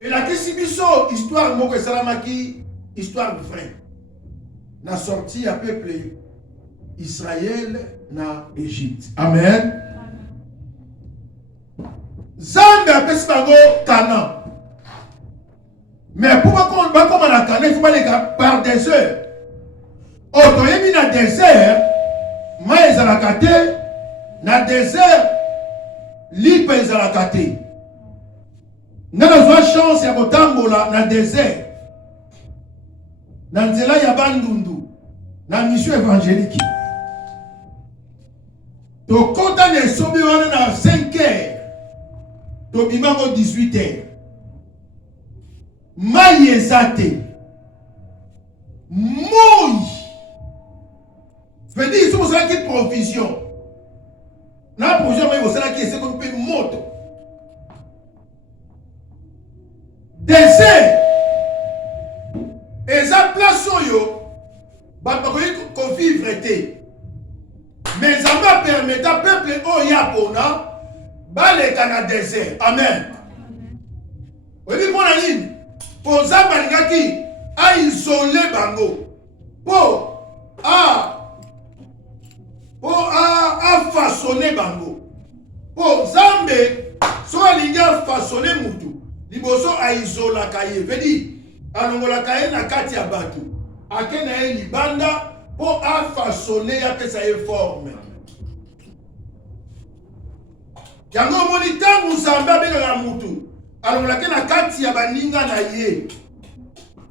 Et la Kisibiso, histoire moko salamaki, histoire vraie. Na sorti à peuple Israël na Égypte. Amen. Zambe a pesi bango Canaan. Mais pour qu'on va comme la Canaan, il faut aller par désert. Otoyemi na désert, ma ezalakate, na désert, lipe ezalakate. Nana zwa chance ya kotambola na désert. Na nzela ya bandundu, na mission évangélique. To kota ne sobi wana na 5 heures. To bimango 18 heures. Mai ezate. Moi. Veut dire, il faut que provision. Na provision, mais il faut que c'est comme une moto. Désert. Et ça place yo. Bah, qu'on vivre été. Mais ça va permettre à peuple au Yapona. Bah, les Canadiens désert. Amen. Vous dites, pour la ligne. Pour ça, Balingaki a isolé Bango. Pour façonner Bango. Pour Zambé, soit l'India façonner Moutou. Liboso a isolé Kaye. Veut dire, alongola Kaye na kati ya batu. Akena e libanda pour façonner ya pesa e forme. Yango monita Muzamba bela la Moutou. Alongola kena kati ya baninga na ye.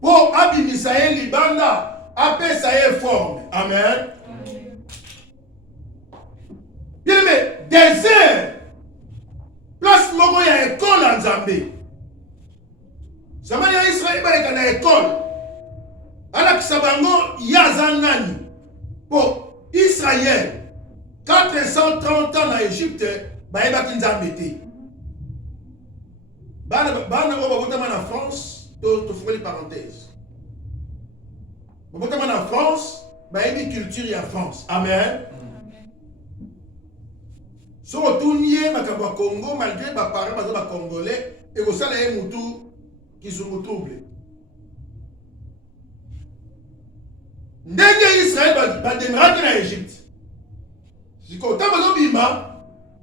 Pour abimisa e libanda apesa e forme. Amen. Bien aimé, désert, place moko ya école en Zambie. Zamani ya Israël ba na école. Ala kisabango ya zanani. Pour Israël, 430 ans en Égypte, ba eba kinzambe te. Bana botama na France, to faut les parenthèses. Botama na France, ba ebi culture ya France. Amen. Si on retourne au Congo, malgré les parents congolais, et au salaire des moutous qui sont troublés. Ndenge Israël va démarrer en Égypte. Si on a bima,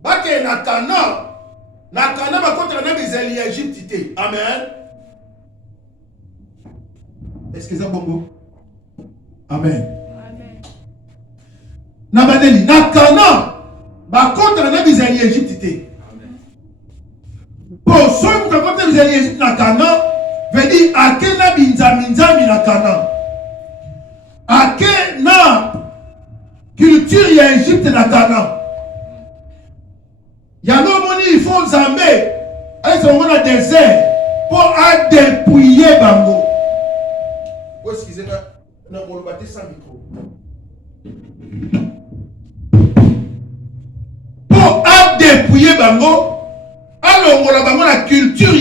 bake na Canaan va contre la Israël en Égypte. Amen. Est-ce que c'est bon? Amen. Na badeli na Canaan. Contre la Israël en Égypte. Pour ceux qui ont contre l'Israël en Égypte na Canaan, veut dire à quel nabinzami na Canaan. À quel culture en Égypte na Canaan. Il y a un moment il faut Zambé, ils sont dans le désert pour dépouiller Bango. Excusez-moi, on va le battre sans micro. Dépouiller Bango, alors on a la culture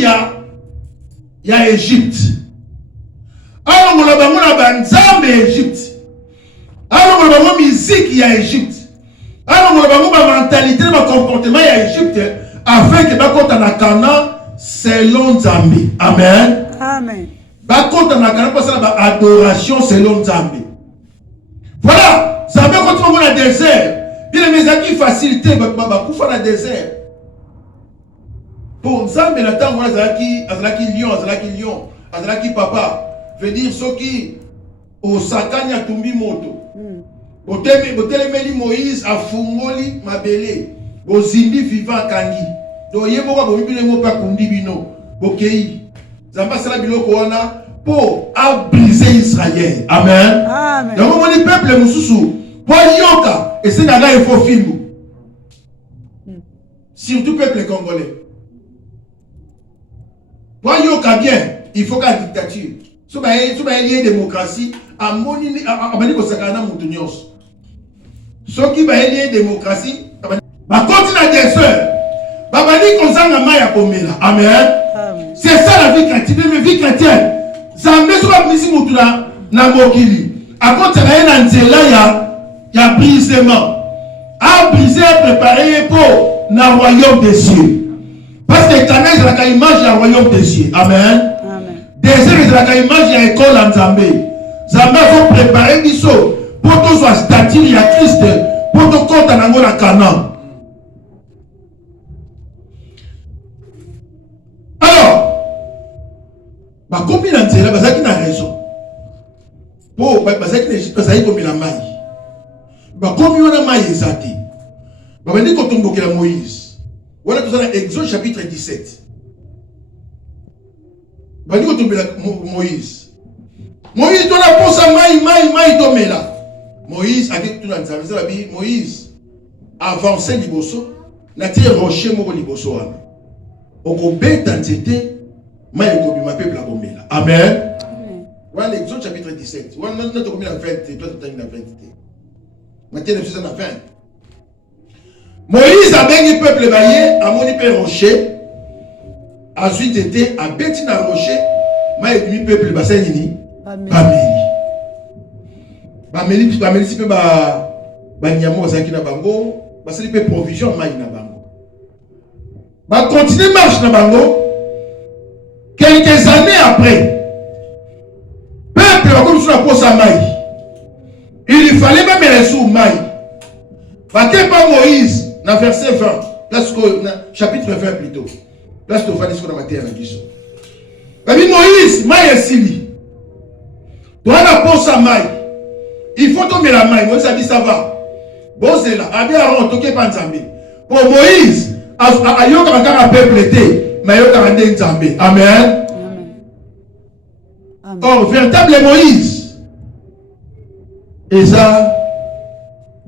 ya Égypte. Alors on a la banzambe Égypte. Alors on a la musique ya Égypte. Alors on a la mentalité, le comportement ya Égypte, afin que bakota na Canaan selon Zambé. Amen. Amen. Bakota na Canaan parce que la adoration selon Zambé. Voilà, Zambé continue dans le désert. Bien mes amis, facilité, bakoufa na désert. Pour Nzambe na tango azalaki lion, azalaki papa. Veut dire ceux qui au sakanya tumbi moto. Botelemeli Moïse afungoli mabele. Bozimbi vivant kangi. Do yeboka bo bibile mo pa kundi bino. Bokei. Zamba sala biloko wana pour briser Israël. Amen. Amen. Donc mon peuple mususu pour yoka et c'est là il faut filmer. Surtout peuple congolais. Pour yoka bien, il faut qu'à dictature. Si il y a une démocratie, à moni ko sakana mutunyos. Ceux qui va y démocratie, ba continue à des sœurs. Ba bani konzanga maya komela. Amen. C'est ça la vie chrétienne, la vie chrétienne. Zambé so ba misi mutula na mokili. A côté na nzela ya brisement. A brisé, préparé pour le royaume des cieux. Parce que Cana est la image du royaume des cieux. Amen. Désir est la image de l'école en Zambé. Zambé a préparé biso pour que soit statue de Christ pour que compte en la Cana. Alors, combien d'années là, qui n'a raison. Pour parce que comme la maille. Combien on a maille exacté. On dit qu'on tombe à Moïse. Voilà tout ça dans Exode chapitre 17. On dit qu'on tombe à Moïse. Moïse doit la pose à maille tombe là. Moïse avec tout dans sa vie, Moïse avancé liboso, n'a tiré rocher mon liboso. On obéit dans c'était maille comme ma peuple a bombé là. Amen. Voilà l'Exode chapitre 17. Voilà notre combien la 20, toi tu as une 20. Maintenant nous sommes à 20. Moïse a béni le peuple baillé, a moni pe rocher. Ensuite était à bêti na rocher, ma et demi peuple bassin nini. Bameli si pe ba nyamo zaki na bango, basali pe provision mai na bango. Ba continuer marche na bango. Quelques années après, peuple comme sur la pose à maï. Il fallait même les sous maï. Baké pas Moïse, dans verset 20, chapitre 20 plutôt. Place de Fadis qu'on a maté à la guisson. Moïse, maï est sili. Toi la pose à maï. Il faut tomber la maï. Moïse a dit ça va. Bon c'est là. Abi Aaron, toqué pas Nzambé. Pour Moïse, ayo quand peuple était, mais ayo quand Nzambé. Amen. Or, véritable Moïse, et ça,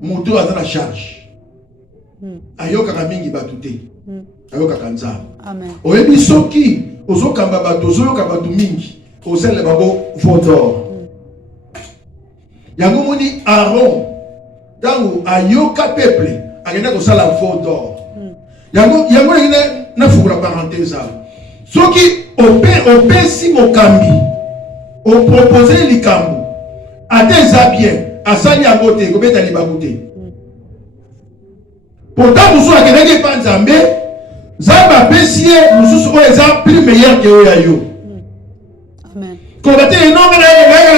moto a dans la charge. Ayoka kamingi batute. Ayoka kanza. Amen. Oyebi soki, ozo kamba bato, ozo kamba mingi, ozele babo vodor. Yango moni Aaron, tango ayoka peuple, agenda ko sala vodor. Yango na fukula parenthèse. Soki ope si mokambi. On proposait les cambous. À des bien, à Sani à côté, comme est à l'ibagouté. Pourtant, nous sommes à Kénégué Panzambé, Zamba Pessier, nous sommes les plus meilleurs que Oyayo. Amen. Combattre les noms de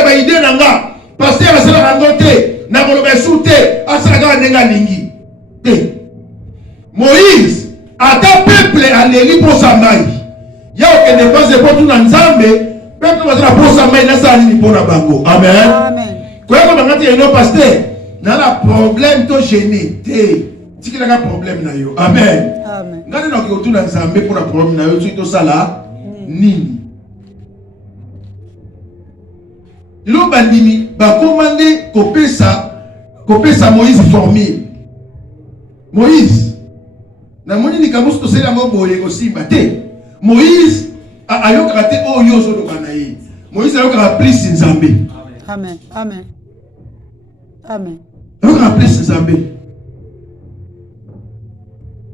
la idée nanga, pasteur à Sala Rangote, Nagolobe Soute, à Salaga Nenga Lingi. Moïse, à ta peuple à l'éli pour sa maille. Y'a aucun dépense de pour tout dans Zambé. Peuple va se poser à main, ça ni pour la bango. Amen. Amen. Quand on va dire non pasteur, n'a la problème to gêné. Si qu'il y a un problème na yo. Amen. Amen. Ngani na ko tuna nzambe pour la problème na yo tu to sala nini. Lo bandimi ba commander kopesa Moïse formé. Moïse na moni ni kamusu to sela mo boye ko simba te. Moïse ayoka te oyo zo lokana ye. Moïse ayoka plus nzambe. Amen. Amen. Amen. Ayoka plus nzambe.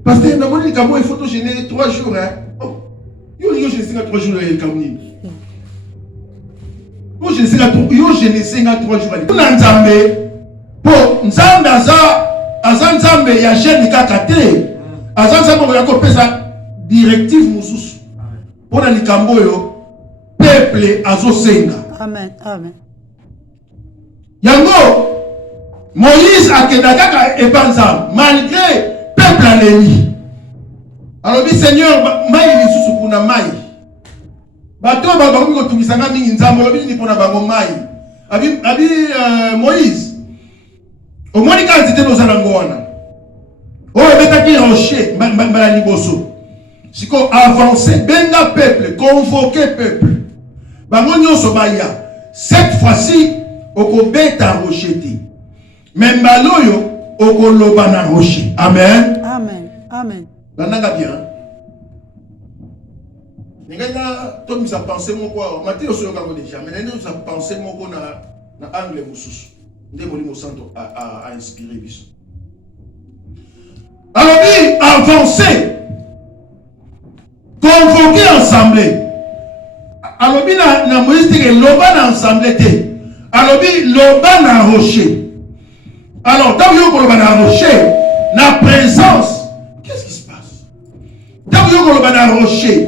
Parce que dans mon cas, il faut te gêner 3 jours. Hein? Oh. Yo gêner 3 jours et kamni. Yo gêner 3 jours. Pour nzambe, pour nzambe aza nzambe ya jeune kakate. Aza nzambe ya ko pesa directive mususu. Pour na likambo yo peuple azosenga. Amen. Amen. Yango Moïse akenda kaka epanza malgré peuple à l'ennemi. Alors, dit Seigneur, maï li susu kuna maï. Bato babango ko tumisanga mingi nzambo lobi ni pona bango maï. Abi Moïse. Au moins ni quand c'était nos anangwana. Oh, betaki rocher mbala liboso. Siko avancer benga peuple, convoquer peuple. Bango nyonso baya. Cette fois-ci, oko beta rocheti. Même baloyo okoloba na rocher. Amen. Amen. Amen. Bananga bien. Ningana to misa penser mon quoi. Mathieu so yoka déjà. Mais nende sa penser mon ko na angle mususu. Nde molimo santo a inspiré biso. Alors dit avancer. Convoquer ensemble. Alors dit na Moïse te loba na ensemble te. Alors dit loba na rocher. Alors, tant que vous avez rocher, la présence, qu'est-ce qui se passe? Tant que vous koloba na rocher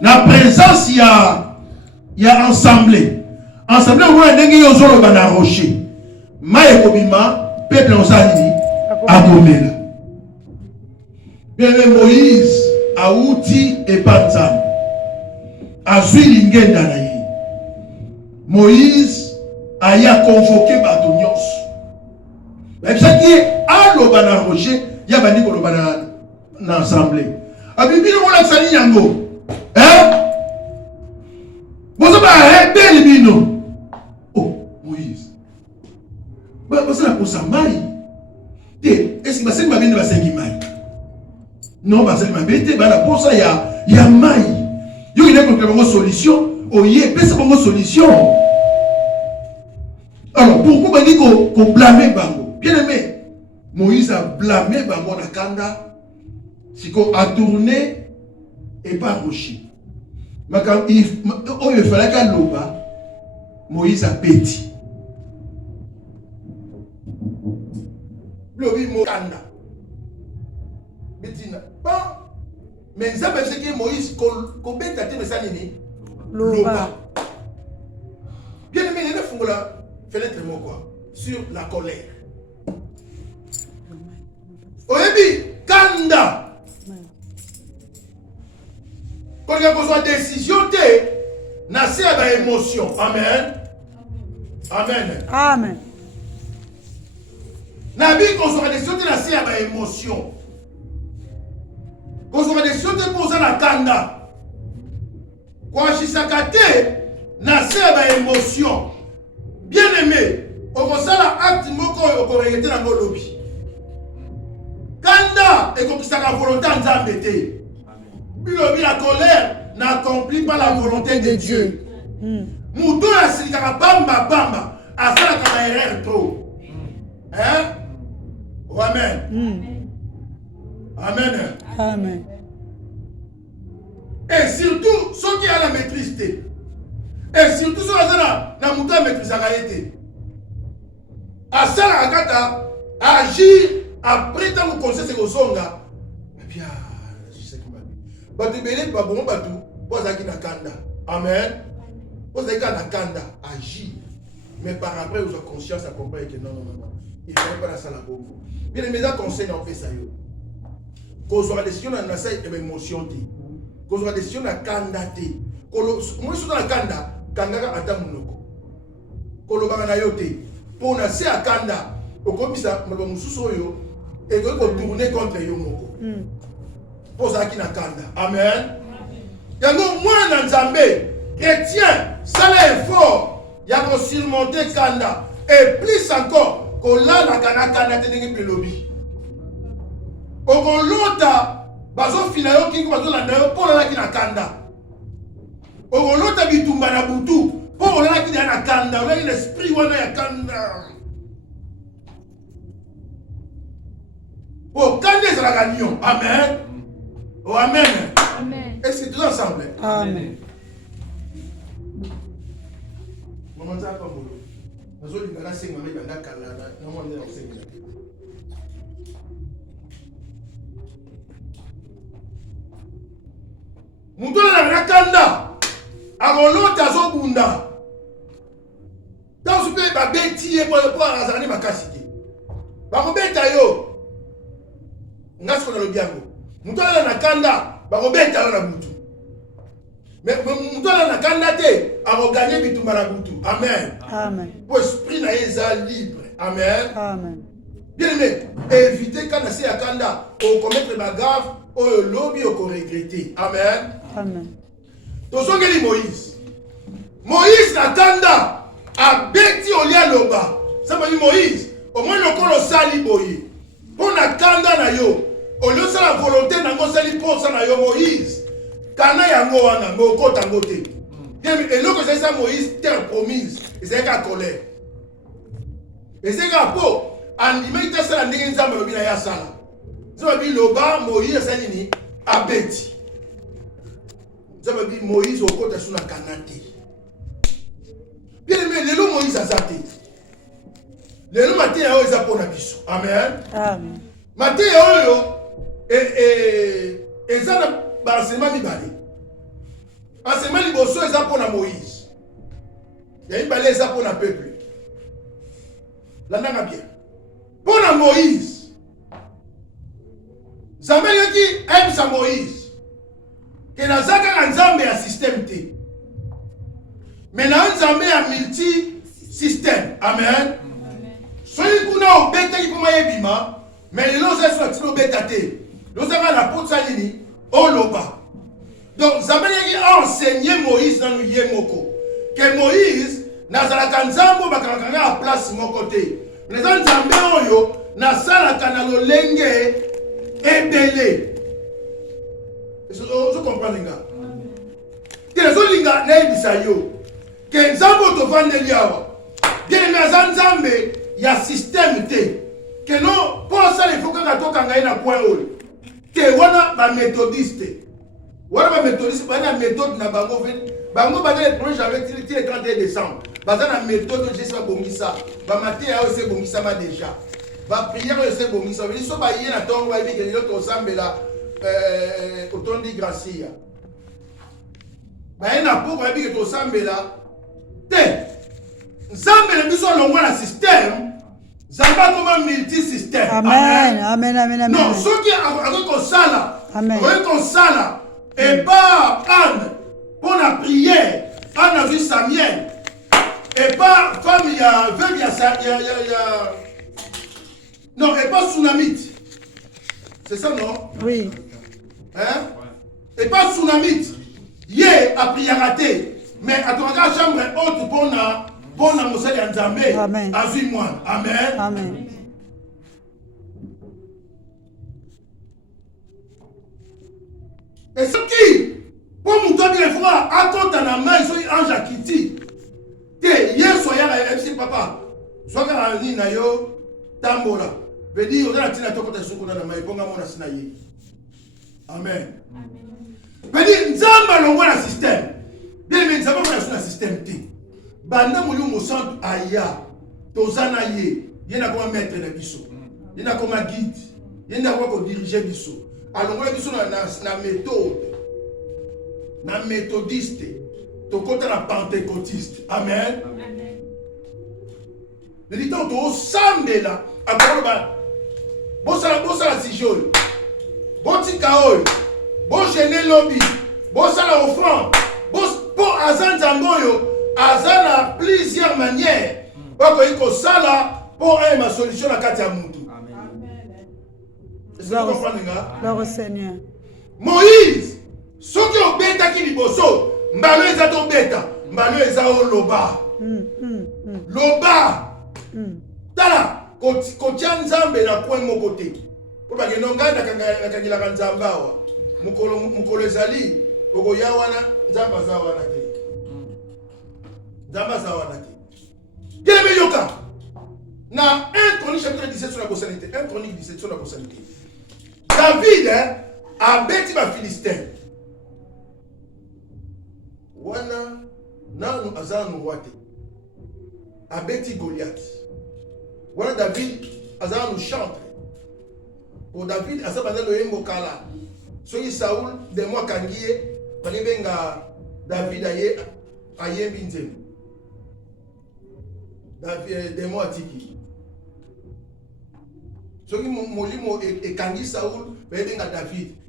na présence ya ensemble on a ndenge yo zoloba na rocher mai ekobima peuple osalini akomela. Bien Moïse auti epanzana azwi lingenda na ye. Moïse aya convoqué bato nyonso ebisaki aloba na rocher ya bandi koloba na assemblée abibino molakisa nini yango bozoba rebele bino. Oh Moïse basala posa mai te eske basali mabe nde basengi mai non basali mabe te bana posa ya mai yoki nde kokela bango solution oye pesa bango solution. Alors pourquoi bandi ko blâmer bango? Bien aimé, Moïse a blâmé bango na kanda siko a tourné et pas rocher. Mais quand il fallait qu'à l'oba, Moïse a péti. Lobi Mokanda. Betina. Bon. Mais ça veut dire que Moïse, qu'on bête à tes salini. Loba. Bien aimé, il y a des fongola. Fenêtre quoi? Sur la colère. Oyebi, Kanda. Quand il y a besoin de décision, na se ba émotion. Amen. Amen. Amen. Na bi qu'on soit décision na se ba émotion. Qu'on soit décision pour ça la Kanda. Kwa shisakate na se ba émotion. Bien aimé, on va la acte moko au regretter dans nos lobbies. Kanda et comme ça la volonté en zambete. Puis la colère n'accomplit pas la volonté de Dieu. Moutou la silikaka bamba bamba a fait la carrière trop. Hein? Oh, amen. Amen. Amen. Et surtout ceux qui ont la maîtrise. Et surtout ceux qui ont la maîtrise à réalité. À ça la kata agir après tant que conseil c'est kosonga. Et puis je sais que ma vie. Batu belé ba bon batu poza ki na kanda. Amen. Poza ki na kanda agir. Mais par après vous avez conscience à comprendre que non. Il ne faut pas la salle à beaucoup. Bien les médias conseils on fait ça yo. Qu'on soit décision dans la salle et émotion ti. Qu'on soit décision dans kanda ti. Moi je suis dans la kanda kanga ata munoko. Kolo bana yote. Pour na se akanda okomisa mabo mususu oyo et ko tourner contre yo moko. Poza ki na kanda. Amen. Yango mwana nzambe chrétien sala effort ya ko surmonter kanda et plus encore ko la kana kanda tenenge pelobi. Oko lota bazo fina yo kingo bazo landa yo pour la ki na kanda. Oko lota bitumba na butu pour la qui est na kanda, on a l'esprit wana ya kanda. Oh, kanda c'est la gagnon. Amen. Oh, amen. Amen. Est-ce que tous ensemble? Amen. Maman ça pas molo. Nous allons gagner 5 mamie banda kala na non on est dans 5 minutes. Muto na kanda. Agolota zobunda. Dans ce pays, ba beti e pour azani makasite. Ba ko beta yo. Ngasko na lobiango. Mutala na kanda, ba ko beta na butu. Mais mutala na kanda te, a gagner bitumba na butu. Amen. Amen. Pour esprit na eza libre. Amen. Amen. Bien aimé, évitez quand c'est à kanda, au commettre la gaffe, au lobby au regretter. Amen. Amen. Tozongeli Moïse. Moïse na kanda a beti olia loba. Ça veut dire Moïse, au moins le kolo sali boye. Pour na kanda na yo, au lieu de la volonté na ngo sali pour ça na yo Moïse. Kana yango wana mo ko tangote. Bien et le que c'est ça Moïse terre promise, et c'est qu'à colère. Et c'est qu'à po animé ta sala ndenge nzamba lobi na ya sala. Ça veut dire loba Moïse sali ni a beti. Ça veut dire Moïse au côté sur la canate. Bien aimé, les lots Moïse a zaté. Les lots matin à eux, ils ont biso. Amen. Amen. Matin à eux, et ça enseignement mibale. Enseignement liboso eza pour Moïse. Il y a une balai eza pour le peuple. Landanga bien. Pour Moïse. Nzambe yoki aime sa Moïse. Que nazaka nzambe ya système T. Mais na nzambe ya multi système. Amen. Soki kuna obeta ki poma yebima, mais lelo za so tino obeta te. Lozaka na potsa nini oloba. Donc nzambe yoki a enseigné Moïse dans le yemoko. Que Moïse nazalaka nzambo bakalaka à place moko te. Mais nzambe oyo nasalaka na lolenge ebele. Je comprends linga. Que les olinga na ebisa yo. Que nzambo to vandeli awa. Bien na nzambe ya système te. Que non pour ça il faut que to kanga na point oyo. Que wana ba méthodiste. Wana ba méthodiste ba na méthode na bango fait. Bango ba le 1er janvier le 31 décembre. Ba na méthode je sais bongisa. Ba matin ya aussi bongisa ma déjà. Ba prière aussi bongisa. Ils sont ba yena tongo ba bi que yo sambela otondi gracia. Ba yena pour ba bi que to sambela te. Nzambe biso longwa na système. Zamba comme multi-système. Amen. Amen. Amen. Amen. Non, ceux qui ont comme ça Amen. comme ça et pas Anne pour la prière, Anne a vu Samuel. Et pas comme il y a non, et pas Tsunamite. C'est ça, non? Oui. Hein? Et pas Tsunamite. Hier, a prié raté. Mais à ton regard, chambre haute pour na Moussa Nzambe. Amen. A vu moi. Amen. Amen. Et ce qui, pour nous donner les fois, attends dans la main, ils sont ange à Kitty. Hier, soyez à MC Papa. Soit qu'à la ligne, yo, tambola. Veut dire, on a la tina toko ta soukou na main, ponga mona sinaye. Amen. Veut dire, nzamba l'ongo na système. Bien, mais nzamba na système T. Banda moulou moussantou aya, tozana ye, y'en a comme maître na biso, y'en a comme guide, y'en a comme diriger biso. Alors, on a biso na méthode, na méthodiste, to côté la pentecôtiste. Amen. Le dit on to sambe là, encore ba, bossa si jol, botika ol, bo gêner lobby, bossa la offrande, pour azan zamboyo. Azana plusieurs manières pour sala pour ma solution à Katia Moutou. Est-ce que vous comprenez? Gloire Seigneur. Moïse, ceux qui ont bêta qui liboso, mbalo ezato bêta, mbalo ezao loba. Loba. Tala, kotia nzambe na point mon côté. Pour pas que non ganda kangila nzamba wa. Mukolo ezali, ogoya wana nzamba za wana te. Nzamba za wana te. Quel yoka? Na 1 Chronique chapitre 17 sur la personnalité. 1 Chronique 17 sur la personnalité. David a bêti ma Philistin. Wana nanu azana wate. A bêti Goliath. Wana David azana nous chante. Pour David azabana loyembo kala. Soki Saoul de moi kangiye balibenga David aye binzemu. David de moi tiki. Soki molimo e kangi Saoul balibenga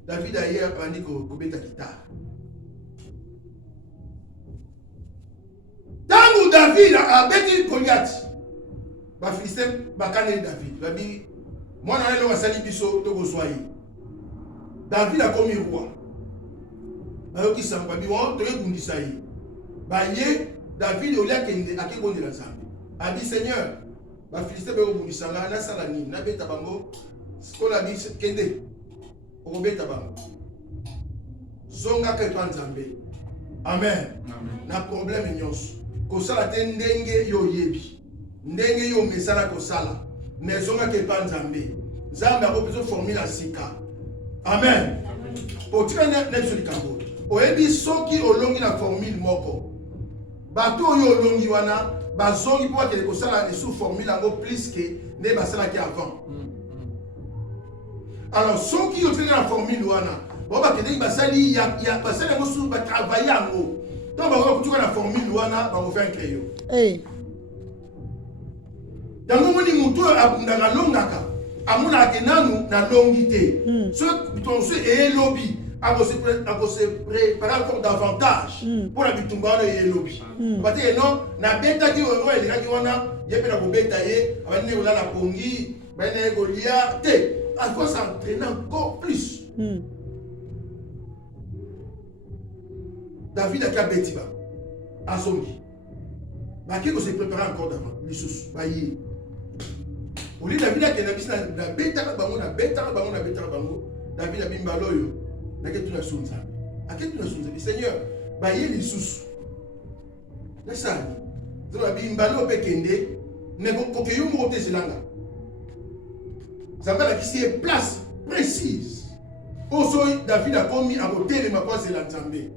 David aye bandi ko beta guitare. Tangu David a beti Goliath. Ba Philistin bakane David. Babi moi na le wasali biso to ko soyi. David a commis roi. Bayoki samba bi won to yebundisa yi. Ba ye David olia kende akekonde la zambe. A dit Seigneur, ba Philistin be obundisa nga na sala ni na beta bango. Skola bi kende. O beta bango. Zonga ke to nzambe. Amen. Na problème nyonso. Ko sala te ndenge yo yebi. Ndenge yo mesala ko sala. Mais zonga ke pa nzambe. Nzambe a besoin formule sika. Amen. Pour tirer n'importe quoi. Oyebi soki olongi na formule moko. Bato yo olongi wana bazongi pour que les sala sous formule encore plus que ne basala qui avant. Alors soki yo tirer na formule wana bon bakende basali ya basali mosu ba travailler yango donc ba ko tuka na formule wana ba ko faire un crayon yango moni mutu abundaka longaka amuna ke nanu na longité so ton se elobi ako se préparer encore davantage pour la bitumba et lobby parce que non na beta ki o elika ki wana yepe na ko beta ye abane ko la pongi bane ko lia te il faut s'entraîner encore plus David a qu'à betiba à songi ba ki ko se préparer encore d'avant lisusu ba yi au lieu David a que na beta bango na beta bango David a bimbaloyo Seigneur, baye les sous. C'est ça. Donc la bimbalo pekende, ne ko yo mo te selanga. Ça va qui c'est place précise. Oso David a commis à côté de ma place la Nzambe.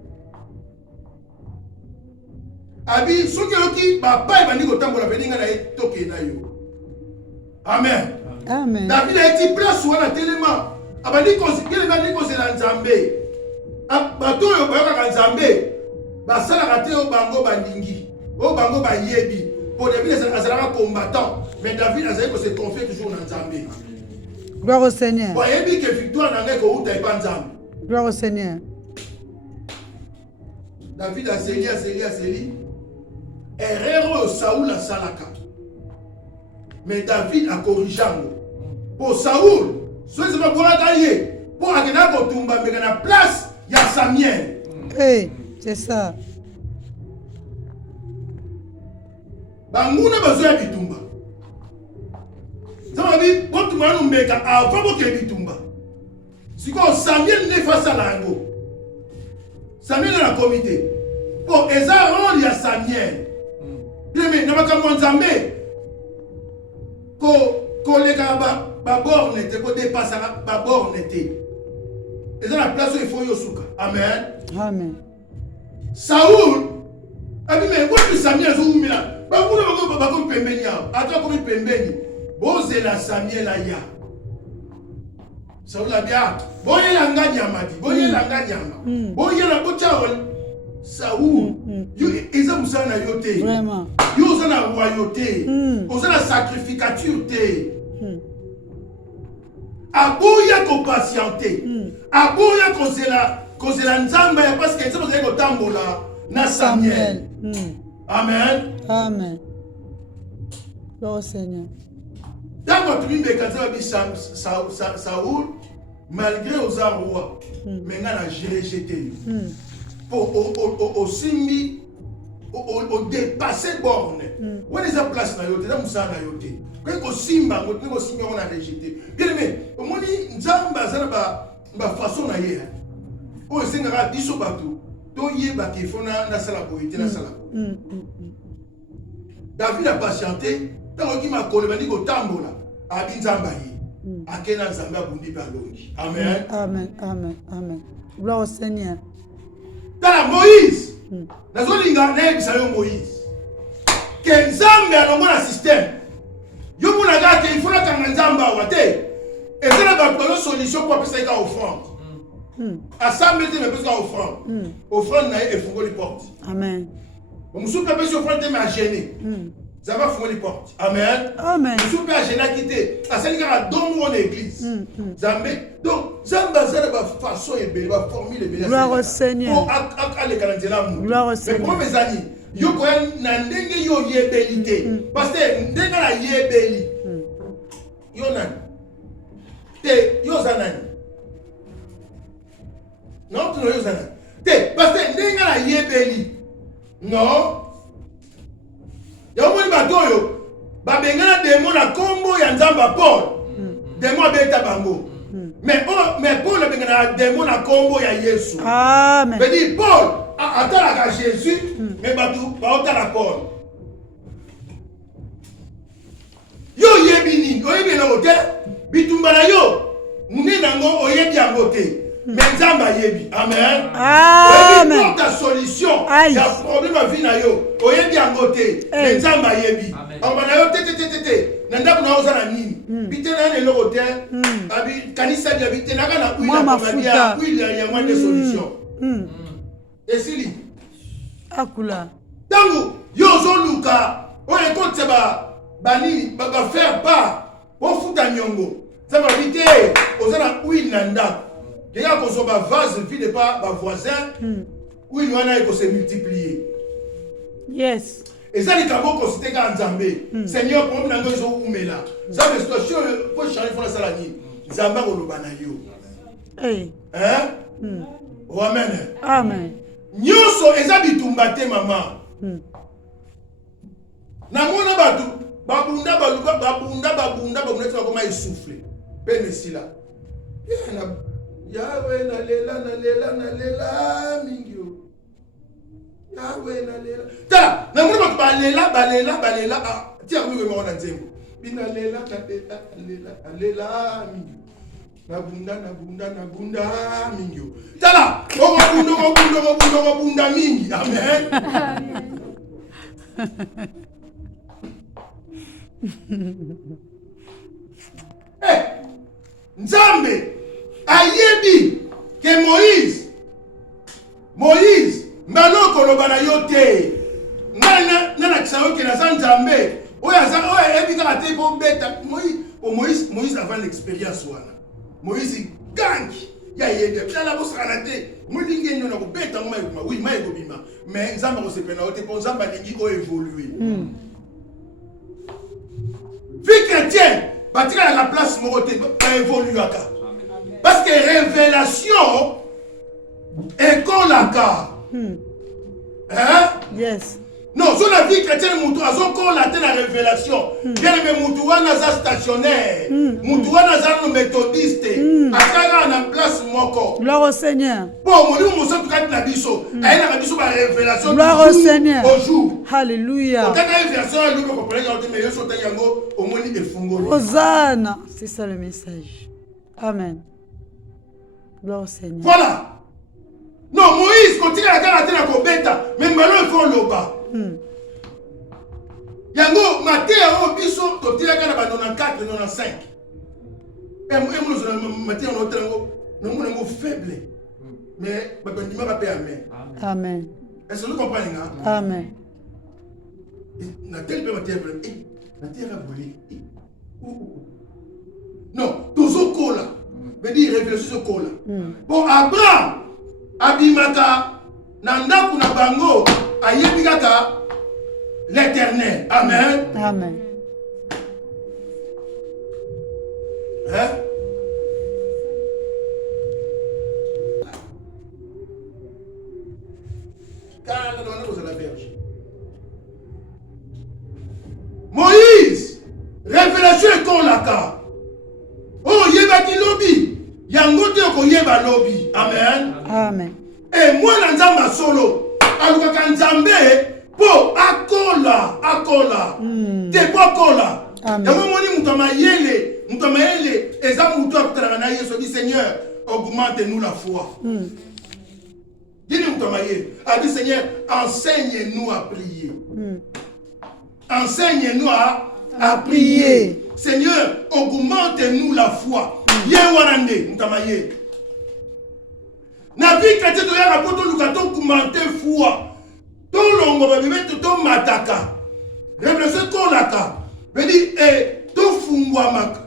Abi soki yoki ba pa bandi ko tambola beninga na toke na yo. Amen. Amen. David a été place ou na tellement abandi konsikele bandi ko la Nzambe. Bato yo bayaka Nzambe basala te o bango bandingi o bango bayebi pour David azalaka combattant mais David azali ko se confier toujours na Nzambe. Gloire au Seigneur. Bayebi que victoire na ngai ko uta e Nzambe. Gloire au Seigneur. David a seli erreur Saoul a salaka mais David a corrigé pour Saoul so c'est pas pour atailler pour akena ko tumba mbeka na place il y a Samuel. Hey, c'est ça. Banguna bazoya bitumba. Ça dit, quand tu m'as nommé avant que bitumba. Si quand Samuel n'est face à l'ango. Samuel est dans le comité. Bon, et ça rend il y a Samuel. Mais n'a pas comme Nzambe. Ko les gars ba borne était ko dépasser ba borne était. Et dans la place où il faut Yosuka. Amen. Amen. Saoul, mais où Samuel Zoumila? Bah, vous n'avez pas comme Pembeni. Attends, comme Pembeni. Bose la Samuel Aya. Saoul a bien. Boye la Nganyamadi. Boye la Nganyama. Boye la Bochaol. Saoul. Ils ont ça na yoté. Vraiment. Ils ont la royauté. Ils ont la sacrificature. Aboya ko patienter. Aboya ko la Nzamba parce que ça vous avez tambola na Samuel. Amen. Amen. Gloire au Seigneur. Dans votre vie de Saoul, malgré aux rois, maintenant a géré jeté. Pour au simbi au dépasser borne. Où est la place na yote, dans Moussa na yote. Quand simba, on simba on a rejeté. Bien aimé, au moins Nzamba ça ba façon na hier. O sengara biso bato to yeba ke fona na sala poété na sala. David a patienté, tant qu'il m'a collé bandi ko tambola, abi Nzamba yi. Akena Nzamba bundi ba longi. Amen. Amen. Amen. Amen. Gloire au Seigneur. Dans Moïse. Nazolinga na ebisa yo Moïse. Que Nzambe alongola système. Yo mona ga ke il faut la kanga Nzamba wa te. Et c'est la solution pour passer à offrande. Assemblée mais parce qu'à offrande. Offrande na e fungo les portes. Amen. On sou pas besoin offrande mais gêner. Ça va fungo les portes. Amen. Amen. Sou pas gêner quitter. À celle qui a don mon église. Zambé. Donc Zamba ça va façon et belle, va formule et belle. Gloire au Seigneur. Pour à les calendrier Gloire au mais Seigneur. pour mes amis, yo ko na ndenge yo yebelité. Parce que ndenge la yebeli. Yo nan. Te yo zanani. Non, tu n'as pas. Te, parce que n'enga la yebeli. Non. Ya omoni batoyo. Ba bengana démon na kombo ya Nzamba Paul. Démon beta bango. Mais Paul bengana démon na kombo ya Yesu. Amen. Mais dit Paul atalaka Jésus, mais batou ba otala Paul. Yo yebini, oyebi na hotel, bitumba na yo. Mune nango oyebi yango te. Mais Nzamba yebi. Amen. Amen. Oyebi ta solution. Il y a problème à vie na yo. Oyebi yango te. Mais Nzamba yebi. Amba na yo te. Nanda kuna oza na nini. bitena ne lokote abi kanisa dia bitena kana Moi, ma futa. il y a moins de solutions et sili Akula. tango yozo luka o ekote bani ba faire pas o futa nyongo ça va vite ozana huile na ndako déjà ko so ba vase vide pas ba voisin huile wana eko se multiplier Yes. et ça les kaboko c'était quand Nzambe Seigneur pour nous zo umela ça la situation pour changer pour la salani Nzamba ko lobana yo Hey. hein oh amen Amen. nyoso eza bitumba te mama na mona batu babunda babunda koma essouffler peine sila yawe na lela mingio yawe na lela ta na mona batu balela tia kuwe mona nzembo bina lela mingio na bunda mingio tala bunda mingi amen Nzambe ayebi ke Moïse maloko loba na yo te nana kisayo ke na Nzambe oya ebi ka te po beta Moïse avant l'expérience wana Moïse gangi ya yede bila bo sanate mulingi nyo na ko beta ngoma yuma oui mai ko bima mais Nzambe ko sepena o te po Nzambe lingi o évoluer vie chrétienne batika la place moko te ba évoluer aka parce que révélation ekolaka hein Yes. non sur la vie chrétienne mutu azokola te la révélation bien mais mutu wana za stationnaire mutu wana za no méthodiste akala na place moko Gloire au Seigneur. bon moli muso tukati na biso ayina na biso ba révélation Gloire au Seigneur. au jour Alléluia. otaka une version ya luko kopela yango mais yoso tanga yango omoni efungoli Hosanna. C'est ça le message. Amen. Gloire au Seigneur. voilà non Moïse continue la kala na ko beta mais malo il faut loba yango Matthieu biso totilaka na ba 94 95 Matthieu on otango no mona mo faible mais ba bandima ba pe amen Amen. est-ce que vous comprenez Amen. na tel pe Matthieu na terre brûlée non toujours kola veut dire révélation kola bon Abraham abimaka na ndaku na bango ayebi kaka l'Éternel. Amen. Amen. Hein? Car nous la berge. Moïse, révélation est comme la car. Oh, yebaki lobby. Yangote ko yeba lobby. Amen. Amen. Et moi, Nzamba solo. Alukaka Nzambe. Po akola te po akola yango moni muto mayele eza muto akutana na Yesu dit Seigneur augmente nous la foi dini muto mayele a dit Seigneur enseigne-nous à prier enseigne-nous à prier Seigneur augmente nous la foi ye wana nde muto mayele na vie chrétienne toyaka po toluka toaugmente foi tolongo babibete to mataka révélation kolaka bedi tofungwamaka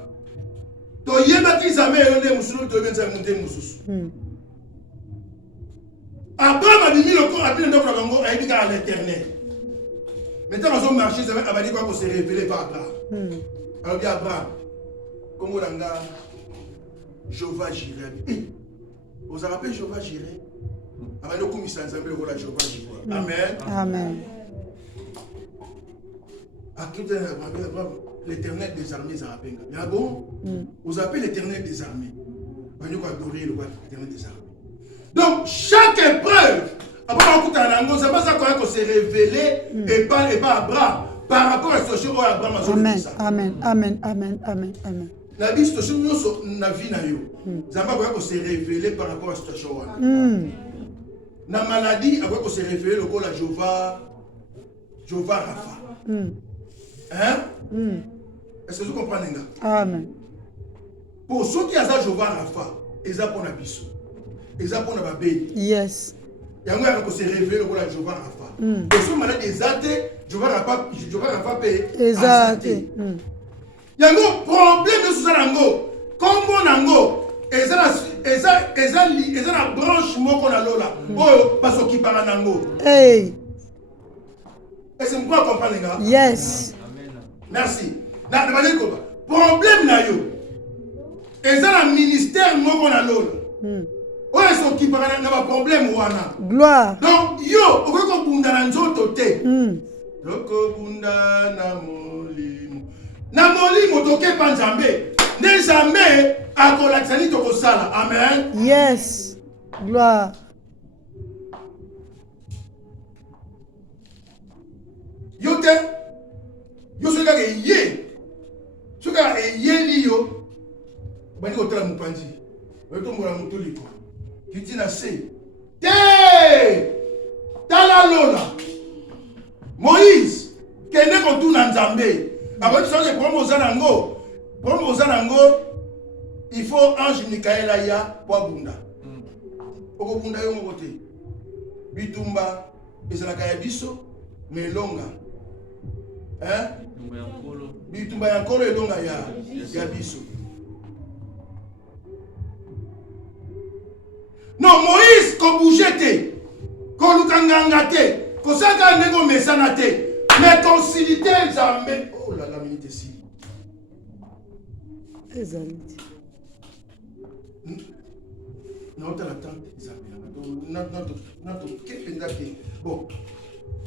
toyebaki Nzambe yo nde musulu toyebenza munte mususu Abraham abimi loko abine ndoko na bango ayebi kaka l'Éternel maintenant bazo marcher Nzambe abadi kwa ko se révéler par Abraham alobi Abraham kombo na nga Jéhovah Jireh vous rappelez Jéhovah Jireh abandi okumisa Nzambe lokola Jéhovah Jireh amen Amen. L'Éternel des armées Zarapenga. Mais bon, vous appelez l'Éternel des armées. Vous adorer l'Éternel des armées. Donc, chaque épreuve, après se révéler et pas Abraham par rapport à ce situation où Abraham a Amen. Amen. Amen. Amen. Amen. Amen. La vie, situation na vie na yo. Zamba se révéler par rapport à cette situation. Na maladie, après se révéler le la Jéhovah Rapha. Hein? Est-ce que vous comprenez? Amen. Pour ceux qui ont Jéhovah Rapha, ils ont pour la biso. Ils ont pour la babé. Yes. Il y a un qui se révèle pour la Jéhovah Rapha. Et ceux malades des athées, Jéhovah Rapha paye. Exact. Il y a un problème sur ça. Comment nango? Ils ont la branche moko na lola. Oh, parce qu'ils parlent nango. Hey. Est-ce que vous comprenez? Yes. Merci. Problème na yo. Ils ont un ministère moko na lola. Oh, ils sont qui parlent na problème wana. Gloire. Donc yo, vous ko bunda na nzoto te. Loko bunda na molimo. Na molimo toke panzambe. Ne jamais akolakisani tokosala. Amen. Yes. Gloire. Yo te. Yo soka ke ye. Soka ye li yo. Bani ko tala mupanzi. Yo to mbola mutoliko. Kiti na se. Te! Tala lola. Moïse kende ko tuna nzambe. Avant ça que pour Mozanango, il faut ange Michael aya pour bunda. Oko bunda yo mokote. Bitumba ezala kaya biso melonga. Hein? Bitumba ya kolo elonga ya biso. Non, Moïse ko bougete. Ko lukanganga te. Ko saka nego mesana te. Mais concilité Nzambe. Oh là là, minute ici. Ezalite. Non, t'as la tante Isabelle. Bon,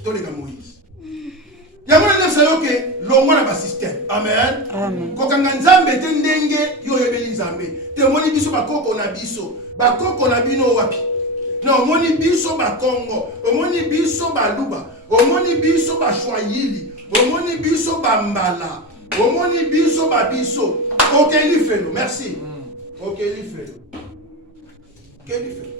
tous les gars Moïse. Il y a un autre que l'homme n'a pas système. Amen. Amen. Quand Nzambe tendenge yo yebeli Nzambe. Te moni biso bakoko na biso. Bakoko na bino wapi. Non, moni biso bakongo. Moni biso baluba. Omoni biso ba Swahili, omoni biso ba mbala, omoni biso ba biso. OK li felo, merci. OK li felo. OK li felo.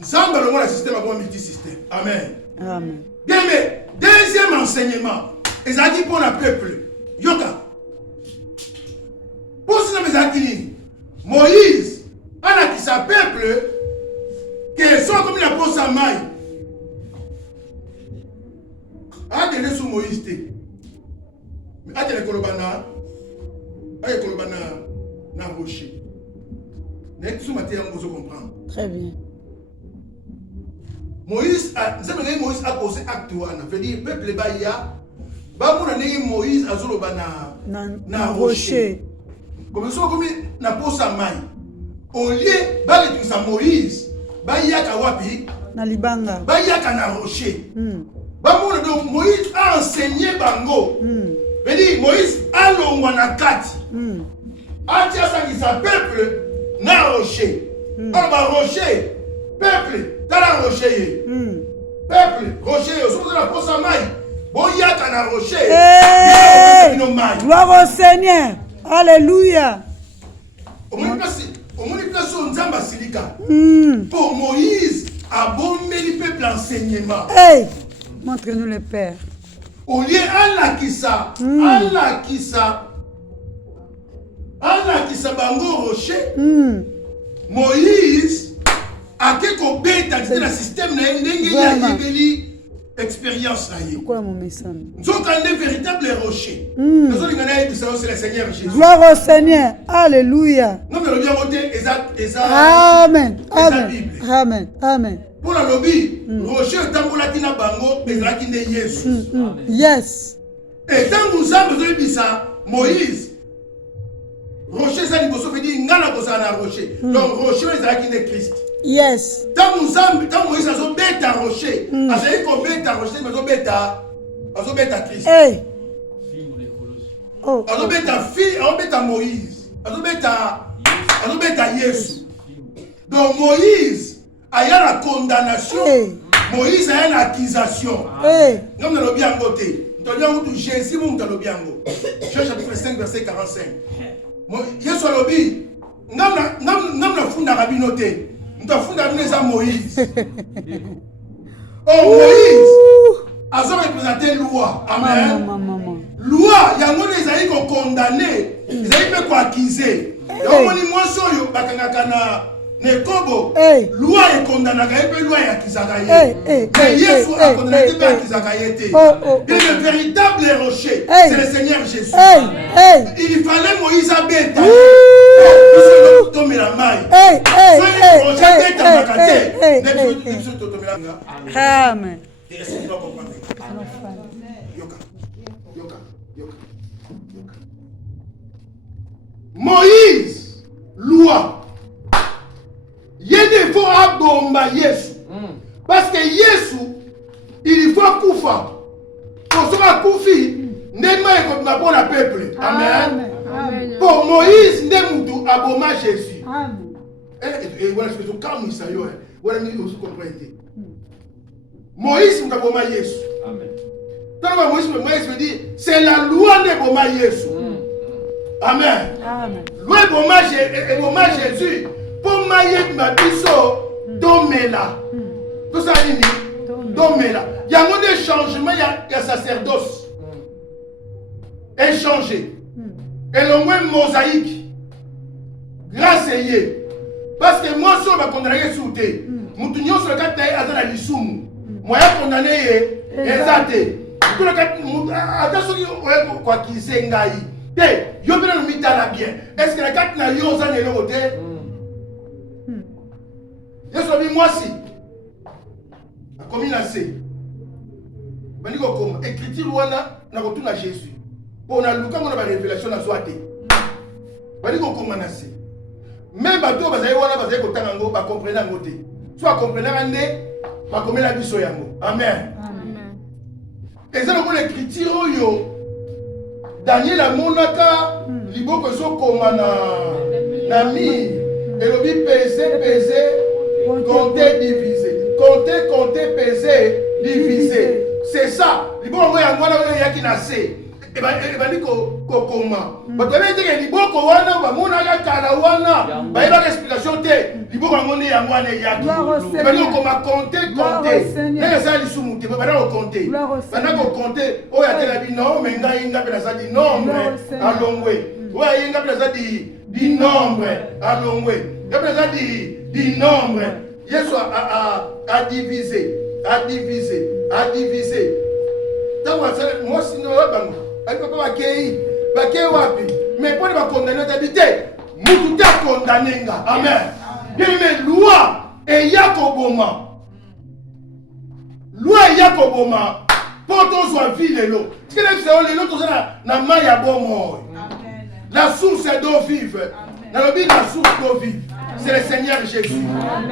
Nzamba le monde système a multi-système. Amen. Amen. Bien mais deuxième enseignement, ezaki pour le peuple. Yoka. Pour cela mes Moïse, ana qui sa peuple que sont comme la pose à maille. Adele sous Moïse té. Mais adele kolobana na rocher. Mais sous matin on peut comprendre. Très bien. Moïse a posé acte wana. Veut dire peuple baya ba mona ngi Moïse azolobana na rocher. Comme ça comme na posa mai. Au lieu ba le sa Moïse baya ka wapi Na libanga. Baya ka na rocher. Donc Moïse a enseigné bango. Veut dire Moïse a longwa na kati. A tia sa peuple na rocher. Alors ba rocher peuple dans la rocher. Peuple rocher au sommet de la posa mai. Boya ka na rocher. Gloire au Seigneur. Alléluia. Au moins place nzamba silika. Pour Moïse a bombé le peuple enseignement. Hey! Montre-nous le Père. Au lieu Allah qui ça bango rocher. Moïse a quelque bête dans le système na ndenge ya yebeli expérience na ye. Quoi mon message? Nous sommes un véritable rocher. Nous sommes c'est le Seigneur Jésus. Gloire au Seigneur. Alléluia. Nous allons bien voter Amen. Amen. Amen. Amen. Pour la lobby, rocher tambola kina bango ezalaki nde Yesu. Yes. Et tant nous avons besoin de ça, Moïse, rocher ça liboso fait dire ngana kosa na rocher. Donc rocher ezalaki nde Christ. Yes. Tant Moïse a bêta rocher, a fait qu'on bêta rocher, mais on bêta Christ. Hey. Oh. A bêta fille, a bêta Moïse, a bêta Yesu. Donc Moïse a la condamnation. Hey. Moïse a une accusation. Hey. Nous avons bien voté. Nous avons dit Jésus, nous avons bien voté. Jean chapitre 5, verset 45. Yesu a dit, nous avons fondé la rabinoté. Nous avons fondé la Moïse. Oh, Moïse a représenté loi. Amen. Loi loi yango ezali ko condamner ezali pe ko accuser yomoni mwasi oyo bakangaka na nekobo loi ekondanaka ye mpe loi yakisaka ye mais Yesu akondana te mpe akisaka ye te le véritable rocher c'est le Seigneur Jésus il fallait Moïse abeta biso tomela mai soki rocher abetamaka te biso totomelanga Amen. Moïse, loi. Il y a des fois à bomba Yesu. Parce que Yesu, il faut koufa. Pour ce que koufi, n'est-ce pas pour le peuple. Amen. Pour Moïse, n'est-ce pas pour Jésus. Et voilà ce que tu as ça. Voilà ce que vous comprenez. Moïse, n'est-ce pas pour Yesu. Amen. Tant que Moïse veut dire, c'est la loi de Boma Yesu. Amen. Loi de Boma Jésus. Pour mailler ma biso, domela. Tout ça, domela. Il y a un des changements, il y a sacerdoce. Échanger. Et le moins mosaïque. Grâce à Dieu. Parce que moi, si on va condamner sous thé, Moutounion sur le cas de la Lissoum, moi, je condamné exacté. Tout le cas, attention, quoi qu'il s'est engaillé. Yo bien le mitala bien. Est-ce que la carte n'a yo ça n'est le côté? Je suis moi si. La commune a C. Bani ko comme écriture wana na ko tuna Jésus. Pour na Luka on a révélation na soate. Bani ko comme na C. Même bato bazali wana bazali ko tanga ngo ba comprendre ngo te. Soit comprendre ande ba comme la biso yango. Amen. Amen. Et ça le l'écriture yo Daniel a monaka liboko so koma na mi elobi peser compter diviser peser diviser c'est ça liboko yango wana yaki na se ebandi ko koma bato bete liboko wana ba monaka kala wana ba eba explication te liboko yango ne yango wana yaki ebandi ko koma compter ne ça lisumu te ba ko compter bana ko compter o ya tela bi non mais nga pela ça di nombre alongwe o ya nga pela ça di nombre alongwe ya pela ça di nombre Yesu a divisé tant que moi sinon bango ay papa bakei wapi mais pour ba condamner d'habiter mutu ta condamner nga amen bien mais loi et yakoboma pour ton soit ville l'eau ce que c'est l'eau tout ça na maya bomo la source d'eau vive la source d'eau vive c'est le Seigneur Jésus.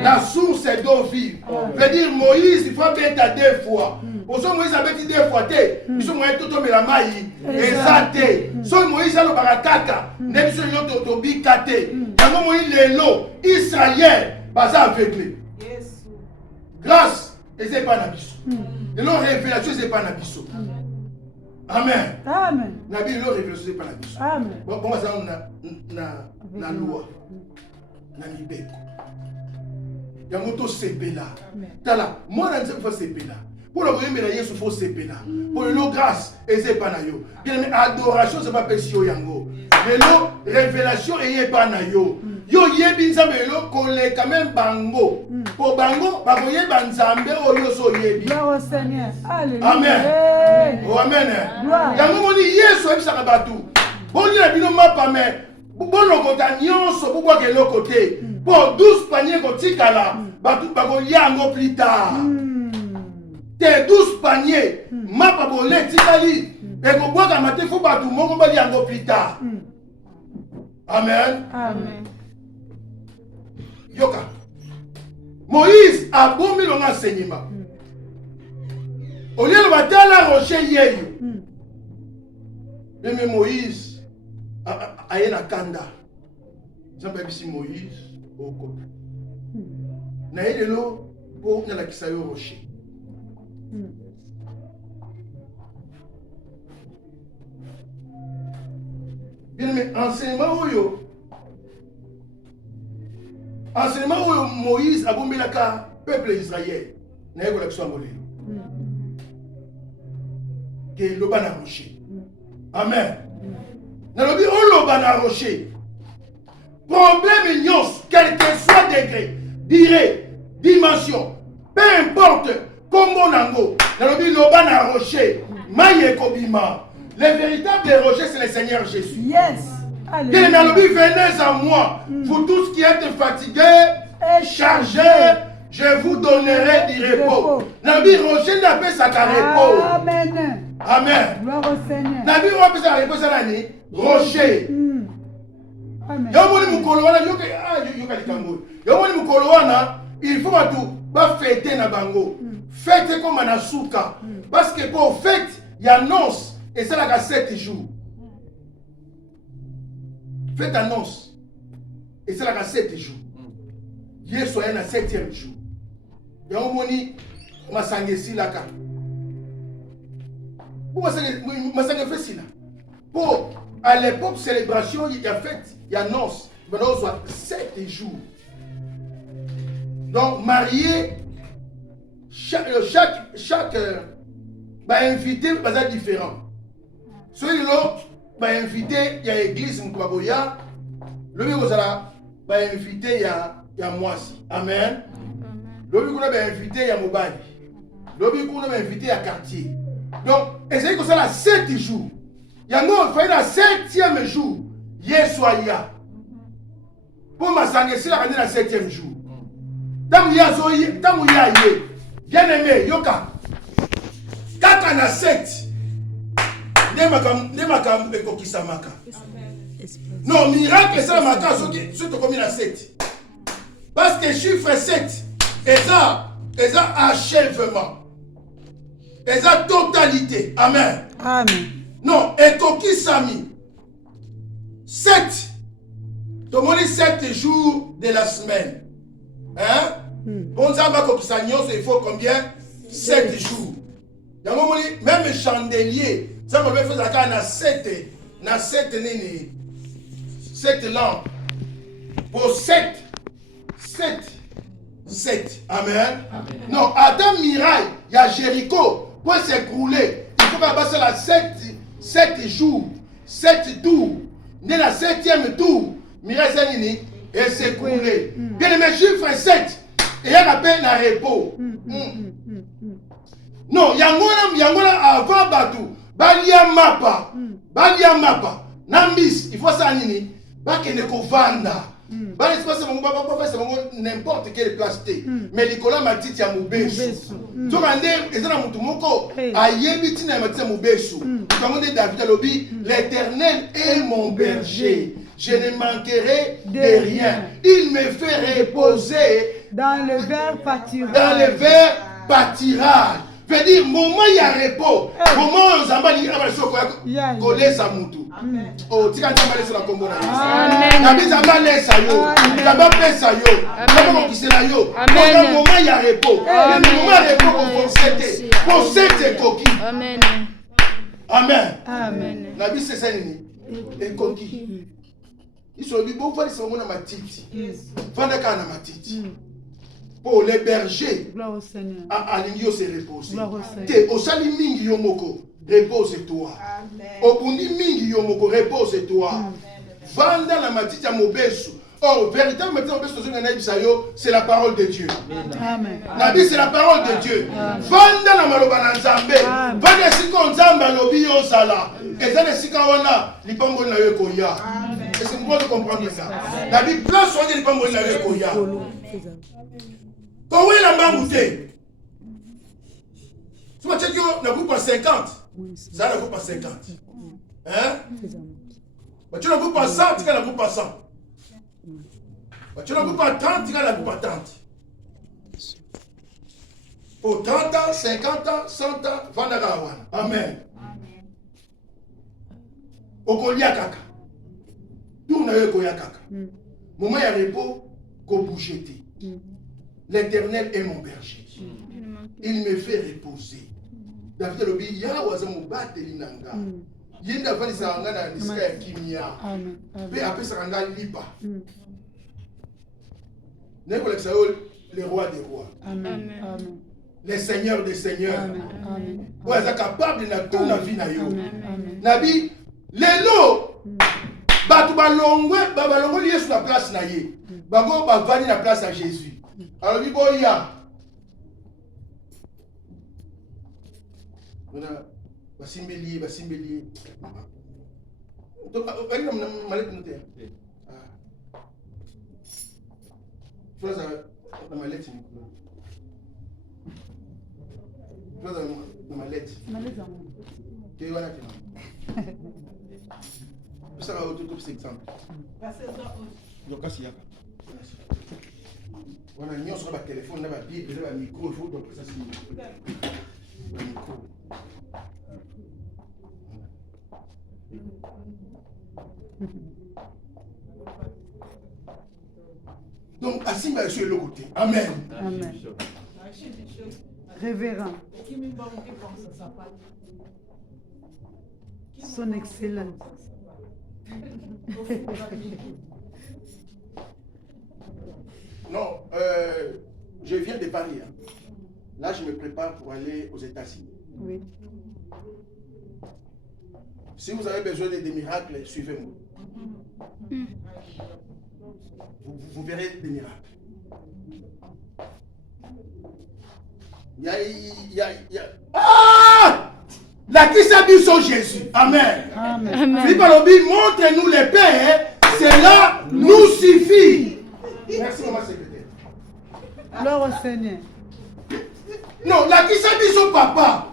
La source d'eau vive. Veut dire Moïse, il faut mettre deux fois. Pour ça, Moïse a mis deux fois. Il faut mettre tout le maïs. Exacté. So Moïse a le barakaka. N'est-ce pas que tu bicate. Quand Moïse l'élo, Israël, basa aveuglé. Grâce, et c'est pas n'abisso. Et leur révélation, c'est pas n'abisso. Amen. Amen. Nabi, leur révélation, c'est pas n'abisso. Amen. Bon, moi, ça, on a loi. Na libeko yango to sepela tala mwana nzembo fo sepela pour le koyembela Yesu fo sepela pour le grâce eze pa na yo bien mais adoration c'est pas pesio yango lelo révélation eye pa na yo yo yebi nzambe lelo kole quand même bango pour bango ba koyeba nzambe oyo so yebi gloire au Seigneur alléluia amen oh amen yango moni Yesu ebisaka batu boni na bino mapa mais bon lokota nyonso pourquoi que l'autre côté pour 12 paniers kotikala batu bako yango plus tard te 12 paniers mapa bolé tikali et ko boka maté fo batu moko bali yango plus tard amen amen yoka Moïse a bomi longa enseignement au lieu de batala rocher yeyo mais Moïse aye na kanda nzambe abisi Moïse okota na ye lelo mpo nalakisa yo rocher bien mais enseignement oyo Moïse abombelaka peuple Israël na ye kolakisa yango lelo ke loba na rocher Amen. Nalobi oloba na rocher. Problème nyos, quel que soit degré, durée, dimension, peu importe, combo nango. Nalobi loba na rocher. Maye kobima. Le véritable rocher, c'est le Seigneur Jésus. Yes. Bien, nalobi, venez à moi, vous tous qui êtes fatigués et chargés, je vous donnerai du repos. Nalobi, rocher n'a pas sa repos. Amen. Amen. Gloire au Seigneur. Nabi n'a pas sa repos, c'est l'année. Rocher. Amen. Yomoni mukolo wana yoka likambo. Yomoni mukolo wana, il faut pas fêter na bango. Fête comme na souka. Parce que pour fête, il y a noce et ça la 7 jours. Fête annonce et ça la 7 jours. Hier soir na 7e jour. Yomoni masangesi laka. Pour masangesi fait là. Pour à l'époque célébration, il y a fête, il y a noce. Maintenant, soit 7 jours. Donc, marié, chaque invité va différent. Celui-là, invité, il y a l'église, Mkwaboya. Le mien, invité, il y a Moisi. Amen. Le mien, invité, il y a Mobali. Le mien, invité, il y a quartier. Donc, essayez que ça là 7 jours. Yango, il faut le 7e jour. Yesoya. Pour ma sangesi la le 7e jour. Tant qu'il y a bien aimé, yoka. Kaka na 7. Ne makam bekokisa maka. Non, miracle ça maka surtout comme il a 7. Parce que chiffre 7 est un achèvement. Est un totalité. Amen. Amen. Non, ekoki sami. 7. Tout le monde 7 jours de la semaine. Hein? Bon, ça va il faut combien? 7 jours. Même chandelier, ça va faire ça na 7 lampes. Pour 7. 7. Amen. Non, Adam Mirail, il y a Jéricho, pour s'écrouler, il faut qu'on passe la 7 jours, 7 tours. Dès la 7e tour, Mirail Sanini, et s'écrouler. Bien aimé, chiffre 7, et il y a la peine à repos. Non, Yangola avant Batou, Balia Mapa, Nambis, il faut ça nini, Bakeneko Vanda. N'importe quelle place. Mais Nicolas m'a dit qu'il y a Moubesu. Tu vas l'Éternel est mon berger. Je ne manquerai de rien. Il me fait reposer dans le vert pâturage. Veut dire, moment il y a repos. Moment où Zamba dit, coller sa moutou. Oh, tu as dit, la combo. Nabi Zamba laisse ça yo. Zamba fait ça yo. Zamba qui c'est là yo. Au moment il y a repos. Le moment il y a repos pour 7 coquilles. Amen. Amen. Nabi c'est ça et coquille. Ils sont dit, bon, il faut aller sur ma titi. Vandaka na ma titi. Pour les bergers, à l'Indio se repose. Au sali mingi yomoko, repose-toi. Au bundi mingi yomoko, repose-toi. Vanda la matita mobesu. Oh, véritablement, c'est la parole de Dieu. Amen. Nabi, c'est la parole de Dieu. Vanda la maloba nzambe. Vanda siko nzamba lobi yosala. Et ça, les sika wana, l'ipambo na yokoya. Et c'est moi de comprendre ça. Nabi, place soigner l'ipambo na yokoya. Comment il a mangouté? Si tu dis qu'on a coupé 50, ça n'a coupé 50. Hein? Tu n'as coupé 100, tu n'as coupé 100. Tu n'as coupé 30, tu n'as coupé 30. Pour 30 ans, 50 ans, 100 ans, Vandagawan. Amen. Okolia kaka. Tout n'a eu koya kaka. Moment il y a repos, qu'on bouge. L'Éternel est mon berger. Il me fait reposer. David lobi ya waza mubate linanga. Yenda fani sanga na niska ya kimia. Pe apesa sanga lipa. Neko l'exaol le roi des rois. Amen. Le seigneur des seigneurs. Amen. Waza capable na tout na vie na yo. Nabi Lelo, bato balongoli Yesu na place na ye. Bango bavandi na place à Jésus. Alors biboya. On a basimbeli. Donc, on a malade noté. Tu vois ça, on a malade. Tu vois ça, on a malade. Tu vois là, tu vois. Ça va autour de cet exemple. Donc, quand il y a on a mis sur le téléphone, on a un bible, on a un micro, il faut donc ça c'est un micro. Donc, assis sur le côté. Amen. Amen. Révérend. Son Excellence. Non, je viens de Paris. Hein. Là, je me prépare pour aller aux États-Unis. Oui. Si vous avez besoin de des miracles, suivez-moi. Vous verrez des miracles. Ah! La qui s'habille sur Jésus. Amen. Amen. Philippe Alobi, montre-nous les pères. Cela nous suffit. Merci, maman secrétaire. Gloire au Seigneur. Non, la qui s'habille son papa.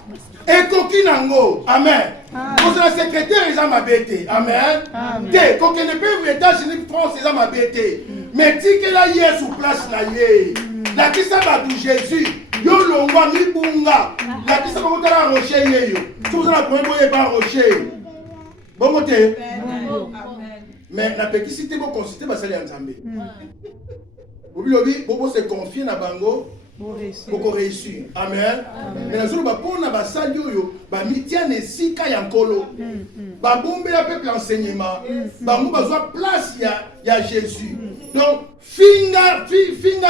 Et Kokinango. Amen. Parce que la secrétaire, ils ont ma bête. Amen. Té, quand on ne peut pas États-Unis, France, ils ont ma bête. Mais si que la yé sous place la yé. La qui s'habille Jésus. Yo longwa mi bunga. La qui s'habille la rocher yé yo. Si vous avez un boye par rocher. Bon côté. Mais la petite cité vous consulter parce qu'elle est en Zambie. Obi bobo se confier na bango. Pour réussir. Amen. Mais la zone pour na basali yo ba mitiane sika ya nkolo. Ba bombe la peuple enseignement. Ba mu bazwa place ya Jésus. Donc finga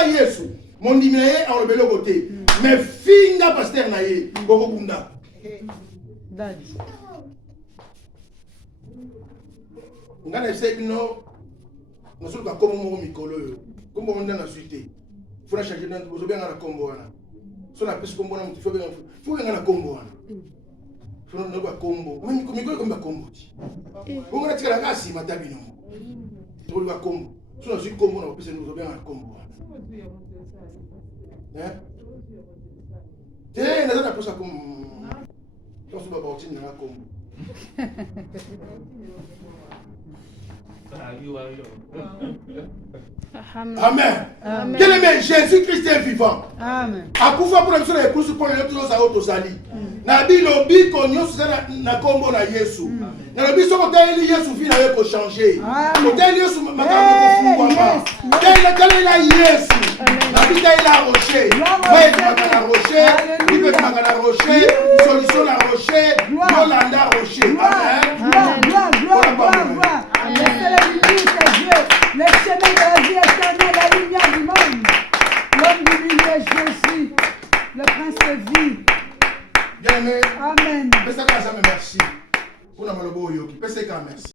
Yesu. Mon diminué en rebelle côté. Mais finga pasteur na ye boko bunda. Daddy. Ngana essaye bino. Naso ka komo mo mikolo yo. Comme on a la suite. Il faut la changer dans le bien à la combo. Si on a plus de combo, il faut bien à la combo. Il faut la combo. Mais il faut la combo. On a tiré la race, ma tabine. Il faut la combo. Si on a un combo, on peut bien à la combo. Hein? Tiens, on a pas ça comme. On se bat au la combo. Amen. Quel est Jésus-Christ est vivant. Amen. À coup pour nous les courses pour les autres à auto sali. Nabi lobi konyo na kombo na Yesu. Na lobi so koteli Yesu fi na ye ko changer. Koteli Yesu makambo ko fungwa ba. Kele la Yesu. Nabi ta ila rocher. Ouais makana rocher. Ibe makana rocher. Solution la rocher. Yolanda rocher. Amen. Gloire. C'est la lumière de Dieu. Le chemin de la vie éternelle, la lumière du monde. L'homme du milieu, Jésus, le prince de vie. Bien aimé. Amen. Merci. Pour la malobo yoki. Merci.